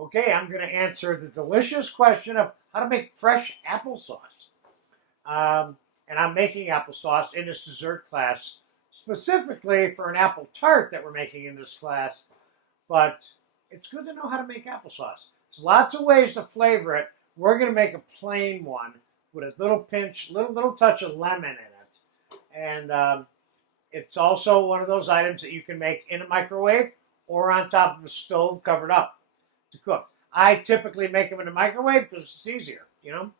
Okay, I'm going to answer the delicious question of how to make fresh applesauce. And I'm making applesauce in this dessert class specifically for an apple tart that we're making in this class. But it's good to know how to make applesauce. There's lots of ways to flavor it. We're going to make a plain one with a little pinch, little touch of lemon in it. And it's also one of those items that you can make in a microwave or on top of a stove covered up to cook. I typically make them in the microwave because it's easier, you know.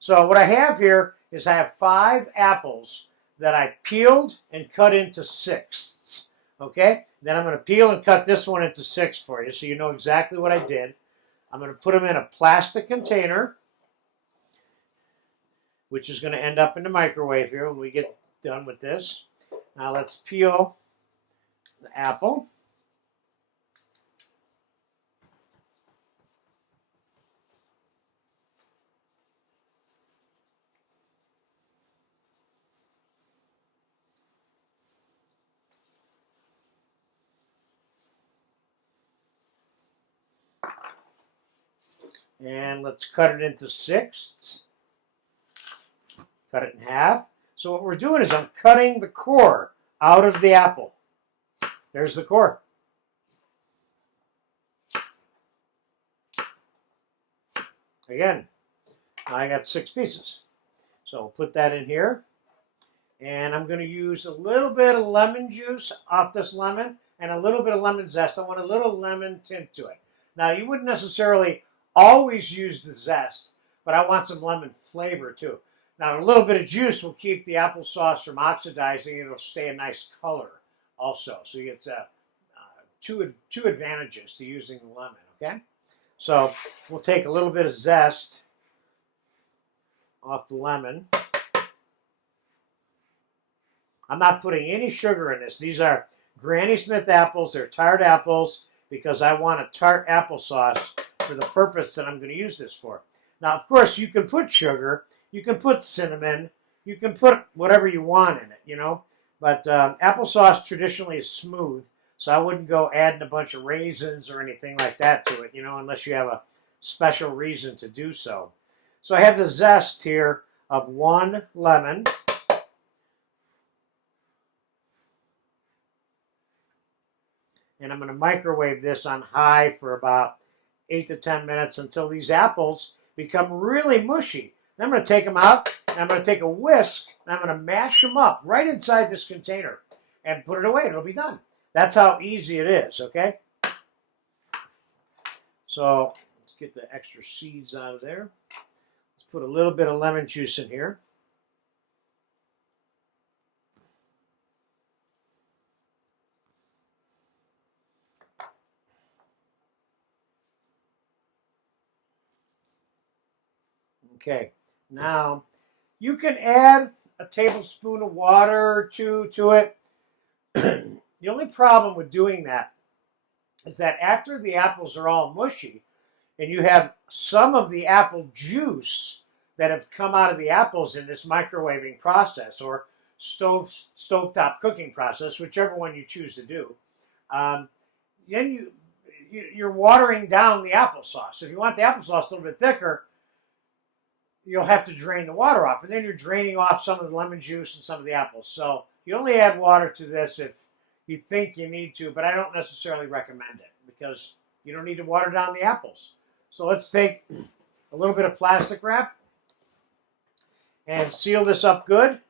So what I have here is I have 5 apples that I peeled and cut into sixths, okay? Then I'm going to peel and cut this one into 6 for you so you know exactly what I did. I'm going to put them in a plastic container, which is going to end up in the microwave here when we get done with this. Now let's peel the apple. And let's cut it into sixths. Cut it in half. So what we're doing is I'm cutting the core out of the apple. There's the core. Again, I got 6 pieces. So I'll put that in here. And I'm going to use a little bit of lemon juice off this lemon and a little bit of lemon zest. I want a little lemon tint to it. Now, you wouldn't necessarily always use the zest, but I want some lemon flavor too. Now, a little bit of juice will keep the applesauce from oxidizing. It'll stay a nice color also. So you get two advantages to using the lemon, okay? So we'll take a little bit of zest off the lemon. I'm not putting any sugar in this. These are Granny Smith apples. They're tart apples because I want a tart applesauce for the purpose that I'm going to use this for. Now, of course, you can put sugar. You can put cinnamon. You can put whatever you want in it, you know. But applesauce traditionally is smooth, so I wouldn't go adding a bunch of raisins or anything like that to it, you know, unless you have a special reason to do so. So I have the zest here of 1 lemon. And I'm going to microwave this on high for about 8 to 10 minutes until these apples become really mushy. Then I'm going to take them out, and I'm going to take a whisk, and I'm going to mash them up right inside this container and put it away. It'll be done. That's how easy it is, okay? So let's get the extra seeds out of there. Let's put a little bit of lemon juice in here. Okay, now you can add a tablespoon of water or 2 to it. The only problem with doing that is that after the apples are all mushy and you have some of the apple juice that have come out of the apples in this microwaving process or stovetop cooking process, whichever one you choose to do, then you're watering down the applesauce. So if you want the applesauce a little bit thicker, you'll have to drain the water off. And then you're draining off some of the lemon juice and some of the apples. So you only add water to this if you think you need to, but I don't necessarily recommend it because you don't need to water down the apples. So let's take a little bit of plastic wrap and seal this up good.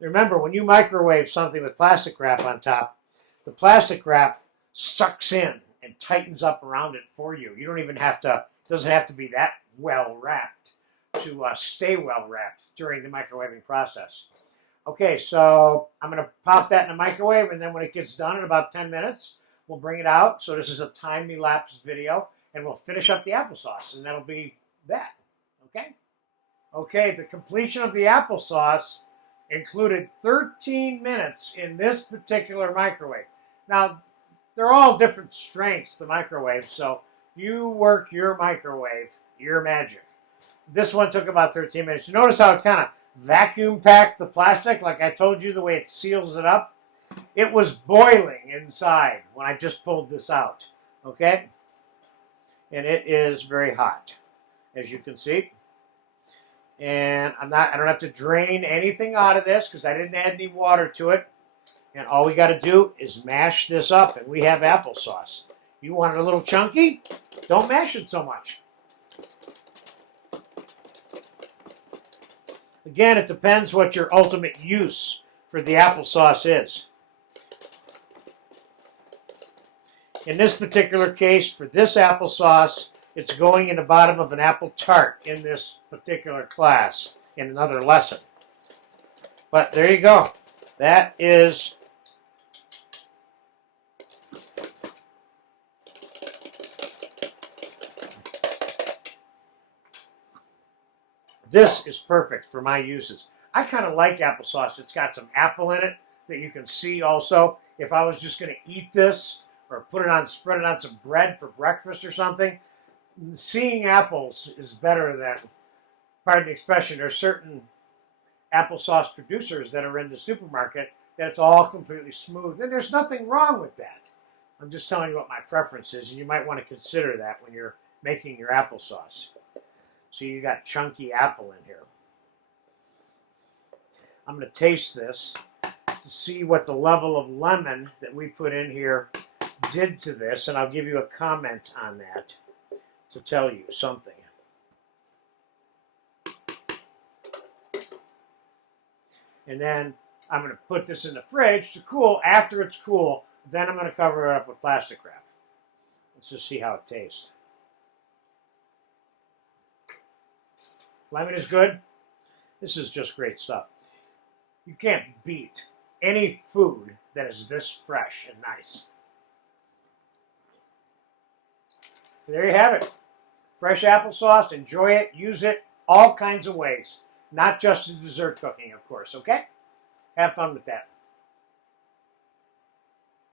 Remember, when you microwave something with plastic wrap on top, the plastic wrap sucks in and tightens up around it for you. You don't even have to, it doesn't have to be that well wrapped to stay well wrapped during the microwaving process. Okay, so I'm going to pop that in the microwave, and then when it gets done in about 10 minutes, we'll bring it out. So this is a time-elapse video, and we'll finish up the applesauce, and that'll be that, okay? Okay, the completion of the applesauce included 13 minutes in this particular microwave. Now, they're all different strengths, the microwave, so you work your microwave, your magic. This one took about 13 minutes. You notice how it kind of vacuum packed the plastic, like I told you, the way it seals it up? It was boiling inside when I just pulled this out, okay? and it is very hot, as you can see. And I don't have to drain anything out of this because I didn't add any water to it. And all we got to do is mash this up, and we have applesauce. You want it a little chunky? Don't mash it so much. Again, it depends what your ultimate use for the applesauce is. In this particular case, for this applesauce, it's going in the bottom of an apple tart in this particular class, in another lesson. But there you go. That is this is perfect for my uses. I kind of like applesauce. It's got some apple in it that you can see also. If I was just going to eat this or spread it on some bread for breakfast or something, seeing apples is better than, pardon the expression, there's certain applesauce producers that are in the supermarket that it's all completely smooth. And there's nothing wrong with that. I'm just telling you what my preference is, and you might want to consider that when you're making your applesauce. So you got chunky apple in here. I'm going to taste this to see what the level of lemon that we put in here did to this, and I'll give you a comment on that to tell you something. And then I'm going to put this in the fridge to cool. After it's cool, then I'm going to cover it up with plastic wrap. Let's just see how it tastes. Lemon is good. This is just great stuff. You can't beat any food that is this fresh and nice. There you have it. Fresh applesauce. Enjoy it. Use it all kinds of ways. Not just in dessert cooking, of course, okay? Have fun with that.